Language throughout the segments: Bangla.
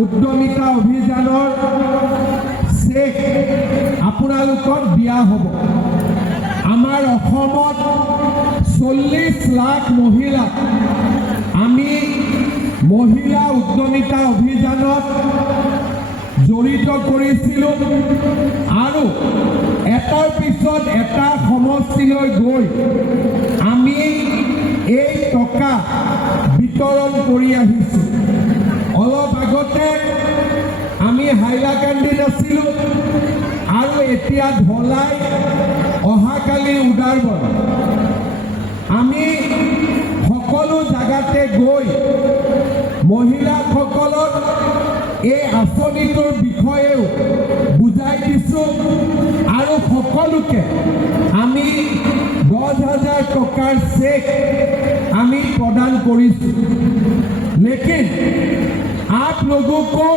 উদ্যমিতা অভিযানৰ চেক আপোনালোকক দিয়া হ'ব। আমাৰ অসমত 40 লাখ মহিলা আমি মহিলা উদ্যমিতা অভিযানত জড়িত কৰিছিলোঁ আৰু এটাৰ পিছত এটা সমষ্টিলৈ গৈ আমি এই টকা বিতৰণ কৰি আহিছোঁ। অলপ আগতে আমি হাইলাকান্দিত আছিলোঁ আৰু এতিয়া ধলাই, অহাকালি উদাৰবন। আমি সকলো জাগাতে গৈ মহিলাসকলক এই আঁচনিটোৰ বিষয়েও বুজাই দিছোঁ আৰু সকলোকে আমি 10,000 টকাৰ চেক আমি প্ৰদান কৰিছোঁ। लेकिन आप लोगों को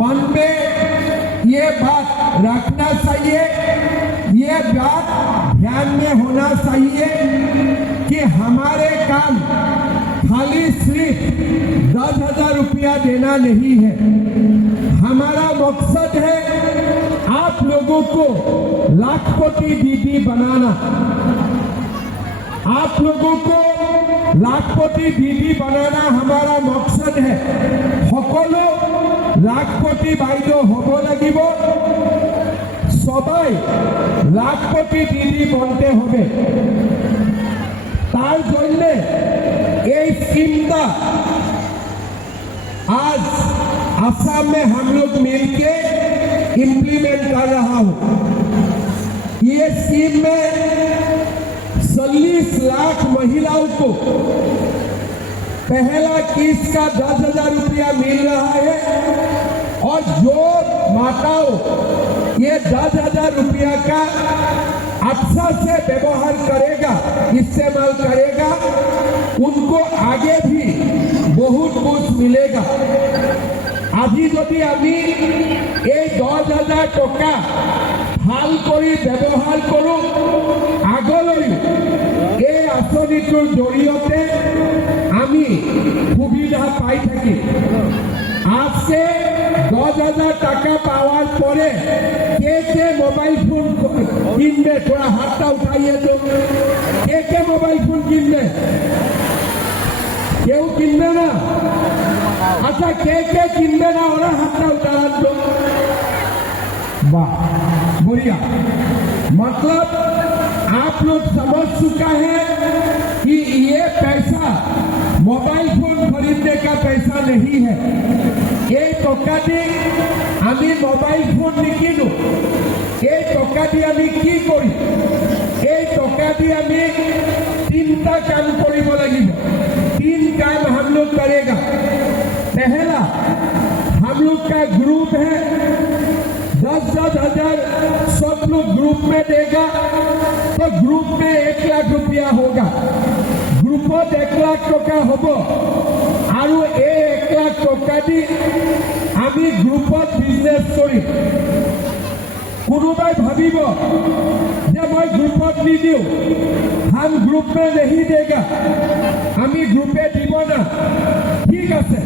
मन में ये बात रखना चाहिए, ये बात ध्यान में होना चाहिए कि हमारे काम खाली सिर्फ 10,000 रुपया देना नहीं है। हमारा मकसद है आप लोगों को लाखपति दीदी बनाना। आप लोगों को लाखपति दीदी बनाना हमारा मकसद है। সকলো लाखपति বাইদেউ হ'ব লাগিব, সবাই लाखपति दीदी बनते হবে। তার জন্য এই স্কিমটা आज असम में हम लोग मिलके इम्प्लीमेंट कर रहा हूँ। ये स्कीम में 40 लाख महिलाओं को पहला किस्त का 10,000 रुपया मिल रहा है और जो माताओं ये 10,000 रुपया का अच्छा से व्यवहार करेगा, इस्तेमाल करेगा, उनको आगे भी बहुत कुछ मिलेगा। আজি যদি আমি এই 10,000 টকা ভাল কৰি ব্যৱহাৰ কৰোঁ, আগলৈ এই আঁচনিটোৰ জৰিয়তে আমি সুবিধা পাই থাকিম। আজকে 10,000 টাকা পাওয়ার পরে কে মোবাইল ফোন কিনবে? थोड़ा हाथটা উঠাইয়ে তো। কে মোবাইল ফোন কিনবে? কেউ কিনবে না? अच्छा কে কিনবে না ওরা হাতটা উঠান তো। वाह, बढ़िया। मतलब आप लोग समझ चुका है कि ये पैसा मोबाइल फोन खरीदने का पैसा नहीं है। ये टका दी आमी मोबाइल फोन निकिनु, ये टका दी आमी की करी? ये टका दी आमी 3टा काम करिब लागिब। 3 काम हम लोग करेगा। पहला, हम लोग का ग्रुप है, 10,000 सब लोग ग्रुप में देगा तो ग्रुप में 1 लाख रुपया होगा। ग्रुपत 1 लाख टका होबो आरु 1 लाख टका दी आमी ग्रुपत बिजनेस करी। कोनोबाई भाबिब जे मैं ग्रुपत निदिउ, हम ग्रुप में नहीं देगा, आमी ग्रुपे দিব না। ঠিক আছে,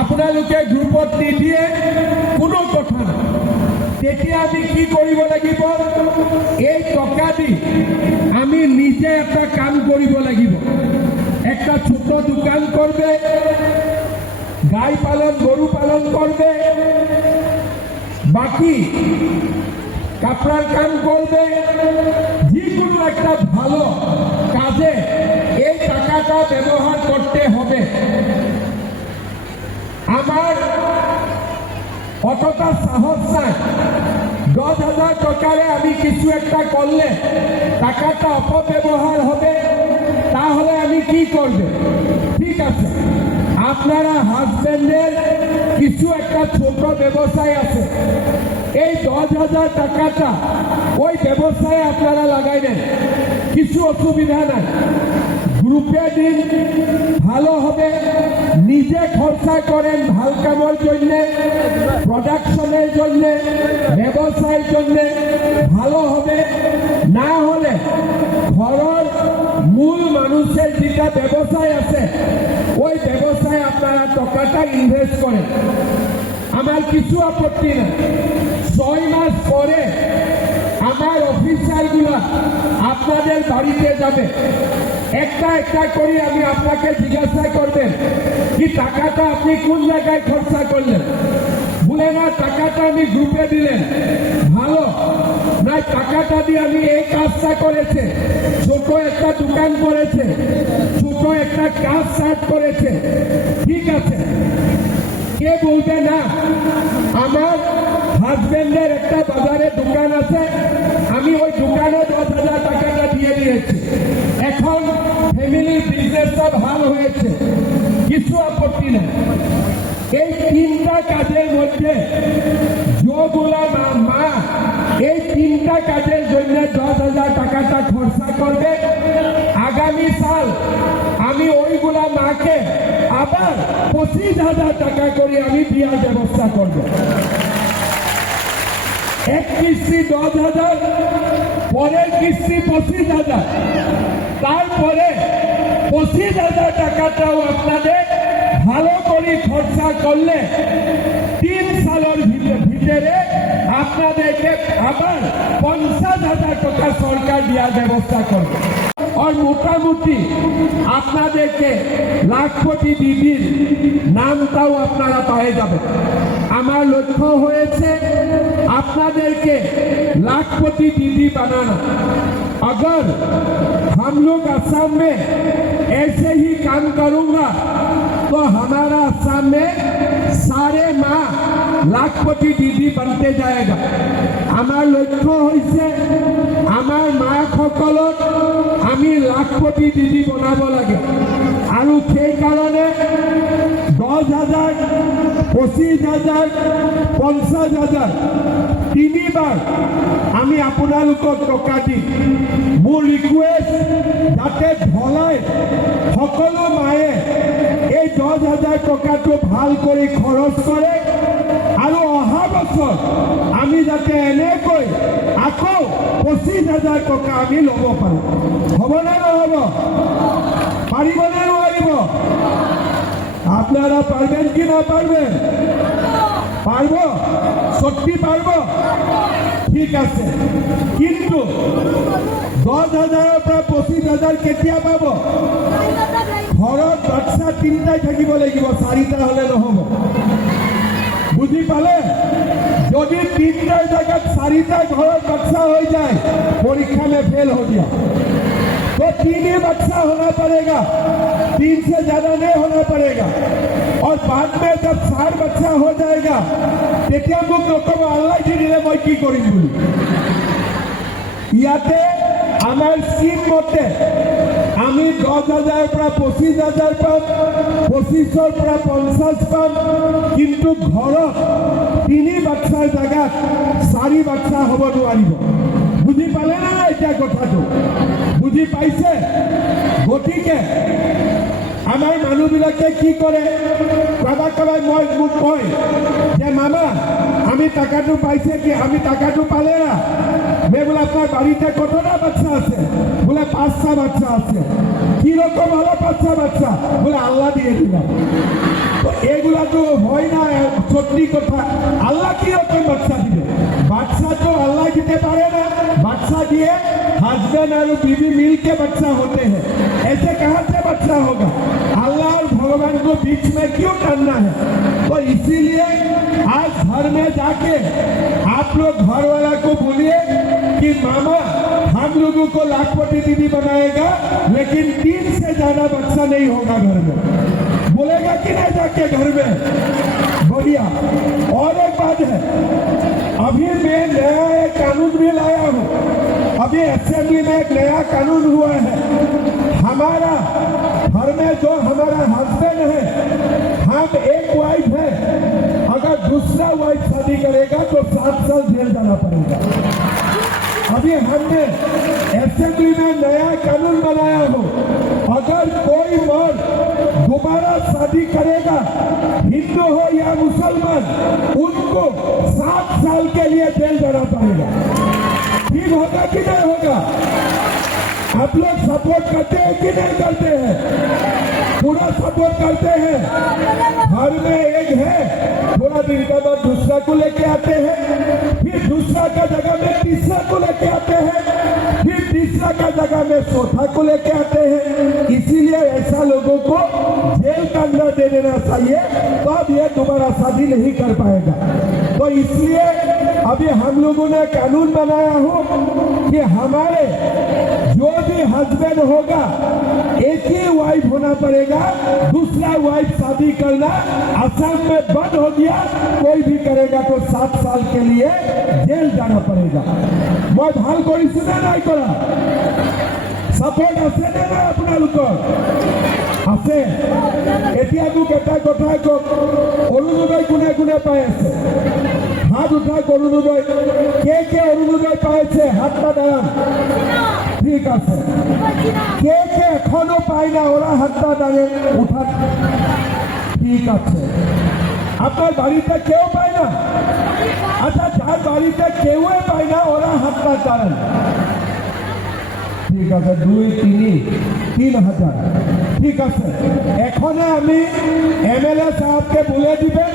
আপোনালোকে গ্ৰুপত নিদিয়ে কোনো কথা নাই। তেতিয়া আমি কি কৰিব লাগিব? এই টকা দি আমি নিজে এটা কাম কৰিব লাগিব। একটা ছোট দোকান করবে, গাই পালন, গরু পালন করবে, বাকি কাপড়ার কাম করবে। যিকোনো একটা ভালো কাজে এই টাকাটা ব্যবহার করতে হবে। আমার অতটা সাহস নাই 10,000 টাকারে আমি কিছু একটা করলে টাকাটা অপব্যবহার হবে, তাহলে আমি কি করব? ঠিক আছে, আপনারা হাজবেন্ডের কিছু একটা ছোট ব্যবসায় আছে, এই 10,000 টাকাটা ওই ব্যবসায় আপনারা লাগাই দেন, কিছু অসুবিধা নাই। গ্রুপে দিন, ভালো হবে। নিজে খরচা করেন ভাল কামের জন্য, প্রোডাকশনের জন্য, ব্যবসায়ের জন্য, ভালো হবে। না হলে ঘরের মূল মানুষের যেটা ব্যবসায় আছে ওই ব্যবসায় আপনারা টাকাটা ইনভেস্ট করেন, আমার কিছু আপত্তি নেই। 6 মাস পরে আমার অফিসারগুলা আপনাদের বাড়িতে যাবে, একটা একটা করে আমি আপনাকে জিজ্ঞাসা করবেন কি টাকাটা আপনি কোন জায়গায় খরচা করলেন। বলে না টাকাটা আমি গ্রুপে দিলেন, ভালো না টাকাটা দিয়ে আমি এই কাজটা করেছে, ছোট একটা দোকান করেছে, ছোট একটা কাজ স্টার্ট করেছে, ঠিক আছে। কে বলবে না আমার হাজবেন্ডের একটা বাজারে দোকান আছে, আমি ওই দোকানে 10,000 টাকাটা দিয়ে দিয়েছি, এখন ফ্যামিলির বিজনেসটা ভালো হয়েছে, কিছু আপত্তি নেই। এই 3টা কাজের মধ্যে যেগুলা মা এই 3টা কাজের জন্য 10,000 টাকাটা খরচা করবে, আগামী সাল আমি ওইগুলা মাকে আবার 25,000 টাকা করে আমি দেওয়ার ব্যবস্থা করব। এক কিস্তি 10,000, পরের কিস্তি 25,000, তারপরে 25,000 টাকাটাও আপনাদের ভালো করে খরচা করলে 3 সালের ভিতরে আপনাদেরকে আবার 50,000 টাকা সরকার দেওয়ার ব্যবস্থা করবে। আর মোটামুটি আপনাদেরকে লাখপতি দিদির নামটাও আপনারা পেয়ে যাবেন। আমার লক্ষ্য হয়েছে আপনাদেরকে लाखपति दीदी बनाना। अगर हम लोग असम में ऐसे ही काम करूंगा तो हमारा असम में सारे माँ लाखपति दीदी बनते जाएगा। हमार लक्ष्य হৈছে আমার মা সকলক আমি লাখপতি দিদি বনাব লাগে আৰু সেই কাৰণে 10,000 25,000 50,000 তিনিবাৰ আমি আপোনালোকক টকা দিম। মোৰ ৰিকুৱেষ্ট যাতে ধলাই সকলো মায়ে এই 10,000 টকাটো ভাল কৰি খৰচ কৰে আৰু অহা বছৰ আমি যাতে এনেকৈ আকৌ 25,000 টকা আমি ল'ব পাৰোঁ। হ'বনে নহ'ব? পাৰিবনে নোৱাৰিব? আপনারা পারবেন কি না পারবেন? পারব? সত্যি পারব? ঠিক আছে, কিন্তু 10,000 পৰা 25,000 কেতিয়া পাব? ঘৰত বাচ্চা 3টাই থাকিব লাগিব, 4টা হলে নহ'ব। বুঝি পালে? যদি 3টার জায়গায় 4টা ঘৰত বাচ্চা হৈ যায় পরীক্ষা में फेल हो गया तो 3 ही बच्चा होना पड़ेगा, 3 से ज्यादा नहीं होना पड़ेगा। और बाद में जब 4 बच्चा हो जाएगा তেতিয়া মোক নকব আল্লাহ কি দিলে মই কি কৰিম বুলি। ইয়াতে আমাৰ স্কিম মতে আমি 10,000 পৰা 25,000 পাম, 25,000 পৰা 50 পাম, কিন্তু ঘৰত 3 বাচ্চাৰ জায়গাত 4 বাচ্চা হ'ব নোৱাৰিব। বুঝি পালে না এটা কথাটো? বুঝি পাইছে? গতিকে আমাৰ মানুহবিলাকে কি কৰে, কাবাক কাবাক মোক কয় যে মামা আমি টাকাটো পাইছে কি, আমি টাকাটো পালে না? বলে আপনার বাড়িতে কতটা বাচ্চা আছে? বলে 5টা বাচ্চা আছে। কিরকম হলো 5টা বাচ্চা? বলে আল্লাহ দিয়ে দিলাম। তো এগুলা তো হয় না, সত্যি কথা। আল্লাহ কিরকম বাচ্চা দিবে? বাচ্চা তো আল্লাহ দিতে পারে না, বাচ্চা দিয়ে हस्बैंड और बीवी मिल के बच्चा होते हैं। ऐसे कहाँ से बच्चा होगा? अल्लाह और भगवान को बीच में क्यों करना है? तो इसीलिए आज घर में जाके आप लोग घर वाला को बोलिए कि मामा हम लोगों को लाखपति दीदी बनाएगा, लेकिन 3 से ज्यादा बच्चा नहीं होगा घर में। बोलेगा कि नहीं जाके घर में? बढ़िया। और एक बात है, अभी मैं नया एक कानून भी लाया हूँ। अभी असेंबली में एक नया कानून हुआ है, हमारा घर में जो हमारा हस्बैंड है, हम एक वाइफ है, अगर दूसरा वाइफ शादी करेगा तो 7 साल जेल जाना पड़ेगा। अभी हमने असेंबली में नया कानून बनाया हो, अगर कोई मर्द दोबारा शादी करेगा, हिंदू हो या मुसलमान, उनको 7 साल के लिए जेल जाना पड़ेगा। ठीक होगा कि नहीं होगा? आप लोग सपोर्ट करते हैं कि नहीं करते हैं? पूरा सपोर्ट करते हैं। घर में एक है, थोड़ा दिन के बाद दूसरा को लेके आते हैं, फिर दूसरा का जगह में तीसरा को लेके आते हैं, फिर तीसरा का जगह में चौथा को लेके आते हैं। इसीलिए ऐसा लोगों को जेल का अंदर दे देना चाहिए, तब ये दोबारा शादी नहीं कर पाएगा। तो इसलिए अभी हम लोगों ने कानून बनाया हो कि हमारे जो भी हस्बैंड होगा एक ही वाइफ होना पड़ेगा, दूसरा वाइफ शादी करना असम में बंद हो गया। कोई भी करेगा तो 7 साल के लिए जेल जाना पड़ेगा। मैं ভাল কৰিছো না নাই কৰা? সাপোর্ট আছে না নাই আপোনালোকৰ? আছে। এতিয়া মোক এটা কথা কওক, অৰুণোদয় কোনে কোনে পাই আছে? হাত উঠাই অৰুণোদয়। কে অৰুণোদয় পাইছে? হাতটা দাঁড়ান। ঠিক আছে। কে এখনো পায় না? ওরা হাতটা দাঁড়িয়ে উঠান। ঠিক আছে। আপনার বাড়িতে কেউ পায় না? আচ্ছা, যার বাড়িতে কেউই পায় না ওরা হাতটা দাঁড়ান। ঠিক আছে, 2, 3, 3,000। ঠিক আছে, এখনে আমি এমএলএ সাহেবকে বলে দিবেন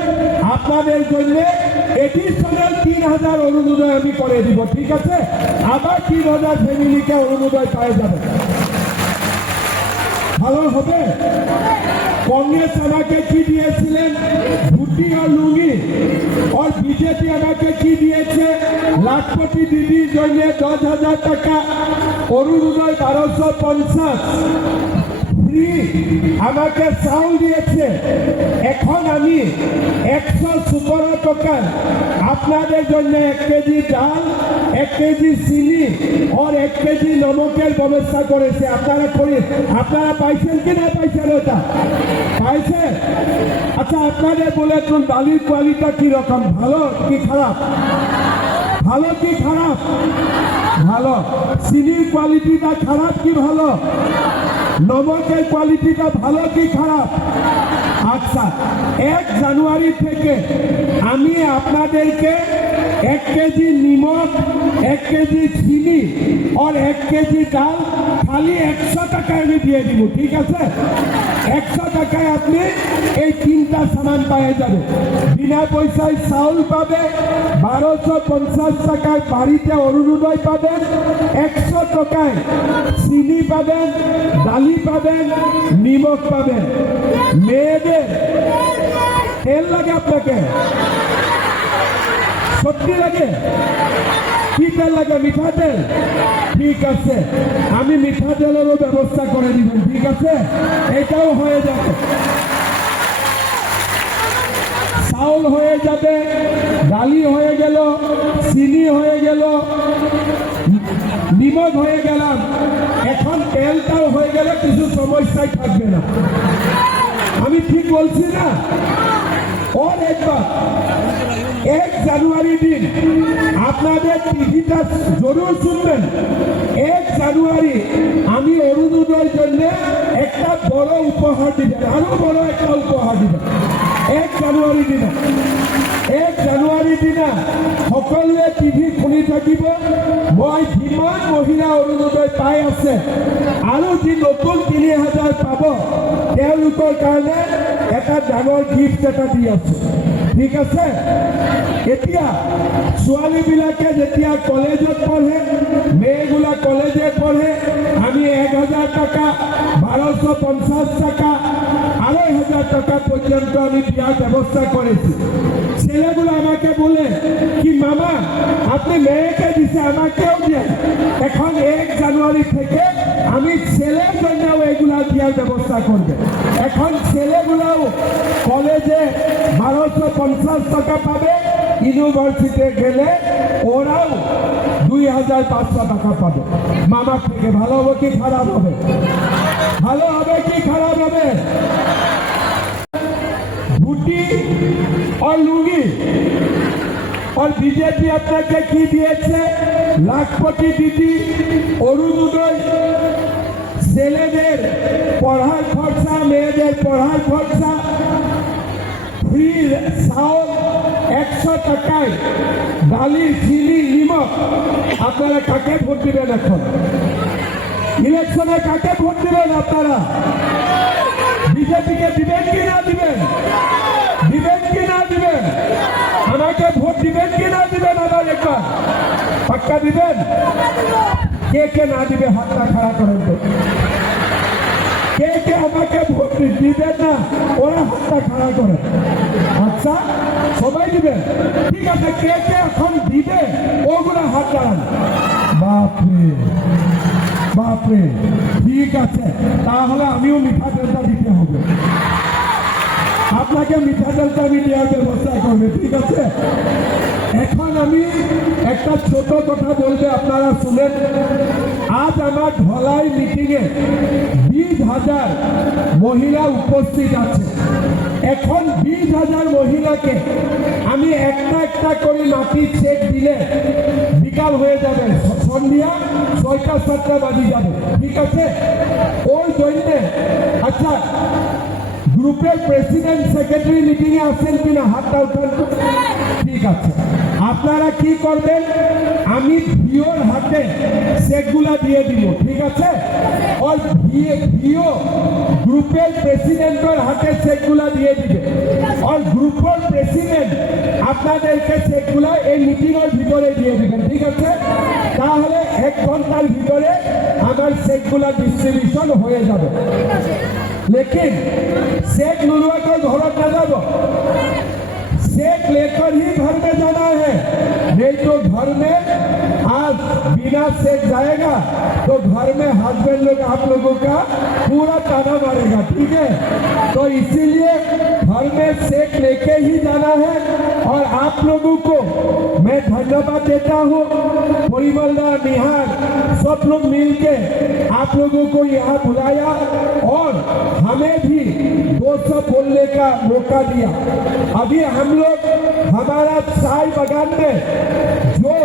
আপনাদের জন্য এডিশনাল 3,000 অরুণোদয় আমি করে দিব। ঠিক আছে, আবার 3,000 ফ্যামিলিকে অরুণোদয় পাওয়া যাবে। ভালো হবে। কংগ্রেস আমাকে কি দিয়েছিলেন? ধুতি আর লুঙ্গি। আর বিজেপি আমাকে কি দিয়েছে? লাখপতি দিদির জন্য 10,000 টাকা, অরুণোদয় 1250 ফ্রি আমাকে চাউল দিয়েছে। এখন আমি 117 টাকায় আপনাদের জন্য 1 কেজি ডাল, 1 কেজি চিনি আর 1 কেজি নমকের ব্যবস্থা করেছে। আপনারা পাইছেন কি না পাইছেন? ওটা পাইছেন? আচ্ছা, আপনাদের বলে ডালির কোয়ালিটি কি রকম, ভালো কি খারাপ? ভালো কি খারাপ? ভালো। চিনির কোয়ালিটিটা খারাপ কি ভালো? নমকের কোয়ালিটিটা ভালো কি খারাপ? আচ্ছা, 1 জানুয়ারি থেকে আমি আপনাদেরকে 1 কেজি নিমক, 1 কেজি চিনি আর 1 কেজি ডাল খালি 100 টাকায় আমি দিয়ে দিব। ঠিক আছে, 100 টাকায় আপনি এই 3টা সামান পেয়ে যাবে। বিনা পয়সায় চাউল পাবে, 1250 টাকায় বাড়িতে অরুণোদয় পাবেন, 100 টাকায় চিনি পাবেন, ডালি পাবেন, নিমক পাবেন। মেয়েদের তেল লাগে আপনাকে? সত্যি লাগে? কি তেল লাগে? মিঠা তেল? ঠিক আছে, আমি মিঠা তেলেরও ব্যবস্থা করে দিবেন। ঠিক আছে, এটাও হয়ে যাবে। চাউল হয়ে যাবে, ডালি হয়ে গেল, চিনি হয়ে গেল, নিমক হয়ে গেলাম। এখন তেলটাও হয়ে গেলে কিছু সমস্যাই থাকবে না। আমি ঠিক বলছি না? और एक बात, 1 জানুয়ারি दिन আপনাদের টিভিটা জরুর শুনবেন। 1 জানুয়ারি আমি অরুণোদয়ের জন্য একটা বড় উপহার দিবেন, আরো বড় একটা উপহার দিবেন। 1 জানুয়ারি দিন, 1 জানুয়ারি দিনা সকলে টিভি খুলি থাকিব। মই যিমান মহিলা অরুণোদয় পাই আছে আৰু যি নতুন 3,000 পাব, তেওঁলোকৰ কাৰণে এটা ডাঙৰ গিফট এটা দি আছে। ঠিক আছে, এতিয়া ছোৱালীবিলাকে যেতিয়া কলেজত পঢ়ে, মেয়েগুলা কলেজে পঢ়ে, আমি 1,000 টাকা, 1250 টাকা, 2,500 টাকা পর্যন্ত আমি দেওয়ার ব্যবস্থা করেছি। ছেলেগুলো আমাকে বলে কি মামা আপনি মেয়েকে দিছে, আমাকেও দিয়ে। এখন 1 জানুয়ারি থেকে আমি ছেলের জন্য এগুলা দেওয়ার ব্যবস্থা করবে। এখন ছেলেগুলাও কলেজে 1250 টাকা পাবে, ইউনিভার্সিটিতে গেলে ওরাও 2,500 টাকা পাবে মামার থেকে। ভালো হবে কি খারাপ হবে? ভালো হবে কি খারাপ হবে? ধুতি और लुंगी। और बीजेपी আপনাকে কি দিয়েছে? লাখপতি দিদি, অরুণোদয়, ছেলেদের পড়ার খরচা, মেয়েদের মেয়ের পড়ার খরচা, ফ্রি চাউল 100 টাকায়, ডালি, চিনি, নিমক। আপনারা কাকে ভোট দিবেন? এখন ইলেকশনে কাকে ভোট দিবেন আপনারা? বিজেপিকে দিবেন কি না দিবেন? দিবেন কি না দিবেন? আমাকে ভোট দিবেন কি না দিবেন? আবার একবার পাক্কা দিবেন? কে কে না দিবে হাতটা খাড়া করেন তো। কে কে আমাকে ভোট দিবেন না ওরা হাতটা খাড়া করে। আচ্ছা, সবাই দিবেন? ঠিক আছে, কে কে এখন দিবে ওগুলো হাত দাঁড়ান। বাপরে বাপরে, ঠিক আছে, তাহলে আমিও মিঠা তেলটা দিতে হবে। আপনাকে মিঠা তেলটা আমি দেওয়ার ব্যবস্থা করবে, ঠিক আছে? এখন আমি একটা ছোট কথা বলবে, আপনারা শুনেন। আজ আমার ধলাই মিটিংয়ে 20,000 মহিলা উপস্থিত আছে। এখন 20,000 মহিলাকে আমি একটা একটা করে মাটির চেক দিলে বিকাল হয়ে যাবে, সন্ধ্যা 6টা-7টা বাজে যাবে, ঠিক আছে? ওই জন্যে আচ্ছা, গ্রুপের প্রেসিডেন্ট সেক্রেটারি মিটিং এ আসেন কিনা হাতটা উঠান। ঠিক আছে, আপনারা কি করবেন? আমি ভিওর হাতে চেকগুলা দিয়ে দিব, ঠিক আছে? আর ভিও গ্রুপের প্রেসিডেন্টের হাতে চেকগুলা দিয়ে দিবে। আর গ্রুপের প্রেসিডেন্ট আপনাদেরকে চেকগুলা এই মিটিংয়ের ভিতরে দিয়ে দিবেন, ঠিক আছে? তাহলে 1 ঘন্টার ভিতরে আমার চেকগুলা ডিস্ট্রিবিউশন হয়ে যাবে। लेकिन चेक लुलुआ को घर न जाब, चेक लेकर ही घर में जाना है। नहीं तो घर में आज बिना चेक जाएगा तो घर में हस्बैंड लोग आप लोगों का पूरा ताना मारेगा, ठीक है? तो इसीलिए घर में चेक लेके ही जाना है। और आप लोगों को मैं धन्यवाद देता हूँ। परिमलदा, निहार, सब लोग मिलके आप लोगों को यहाँ बुलाया और हमें भी 200 बोलने का मौका दिया। अभी हम लोग हमारा चाय बागान में जो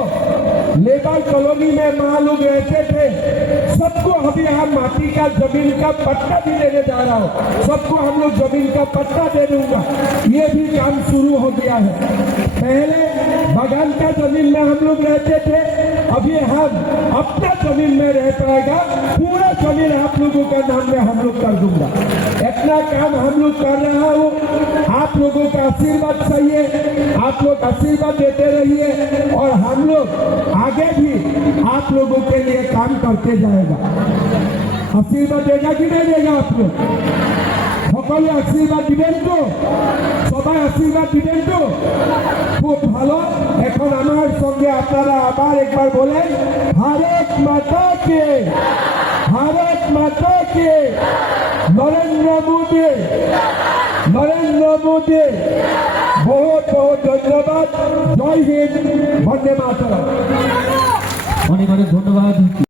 लेबर कॉलोनी में माँ लोग रहते थे, सबको अभी हम माटी का जमीन का पट्टा भी देने जा रहा हूँ। सबको हम लोग जमीन का पट्टा दे दूंगा। ये भी काम शुरू हो गया है। पहले बागान का जमीन में हम लोग रहते थे, अभी हम अपना जमीन में रह पाएगा। पूरा जमीन आप लोगों का नाम में हम लोग कर दूंगा। इतना काम हम लोग कर रहा हूँ। आप लोगों का आशीर्वाद चाहिए, आप लोग आशीर्वाद देते रहिए और हम लोग आगे भी आप लोगों के लिए काम करते जाएगा। आशीर्वाद देगा कि नहीं देगा? आप लोग সকলে আশীর্বাদ দিবেন তো? সবাই আশীর্বাদ দিবেন তো? খুব ভালো। এখন আমার সঙ্গে আপনারা আবার একবার বলেন, ভারত মাতা কে, ভারত মাতা কে, নরেন্দ্র মোদী, নরেন্দ্র মোদী। বহুত বহুত ধন্যবাদ। জয় হিন্দ, বন্দে মাতরম। অনেক অনেক ধন্যবাদ।